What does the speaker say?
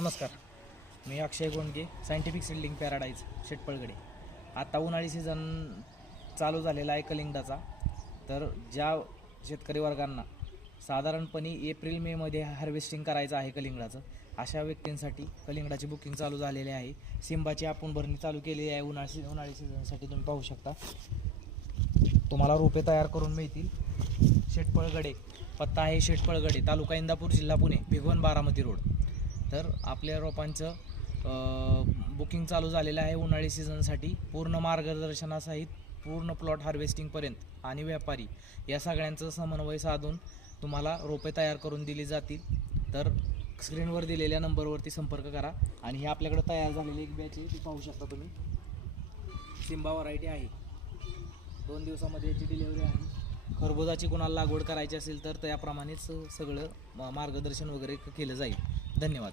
नमस्कार, मी अक्षय Gondage, scientific seedling paradise शेटपळगडे. आता उन्हाळी सीझन चालू झालेला आहे कलिंगडाचा. तर ज्या शेतकरी वर्गांना साधारणपणे एप्रिल मेमध्ये हार्वेस्टिंग करायचं आहे कलिंगडाचं, अशा व्यक्तींसाठी कलिंगडाची बुकिंग चालू झालेली आहे. सिंबाची आपण भरणी चालू केलेली आहे उन्हाळी सीझनसाठी. तुम्ही पाहू शकता, तुम्हाला रोपे तयार करून मिळतील. शेटपळगडे, पत्ता आहे शेटपळगडे, तालुका इंदापूर, जिल्हा पुणे, भिगवण, बारामती रोड. तर आपल्या रोपांचं बुकिंग चालू झालेलं आहे उन्हाळी सीझनसाठी. पूर्ण मार्गदर्शनासहित पूर्ण प्लॉट हार्वेस्टिंगपर्यंत आणि व्यापारी या सगळ्यांचं समन्वय साधून तुम्हाला रोपे तयार करून दिली जातील. तर स्क्रीनवर दिलेल्या नंबरवरती संपर्क करा. आणि हे आपल्याकडे तयार झालेली एक बॅच आहे, ती पाहू शकता तुम्ही. सिंबा व्हरायटी आहे, 2 दिवसामध्ये याची डिलिव्हरी आहे. खरबुजाची कोणाला लागवड करायची असेल तर त्याप्रमाणेच सगळं मार्गदर्शन वगैरे केलं जाईल. धन्यवाद.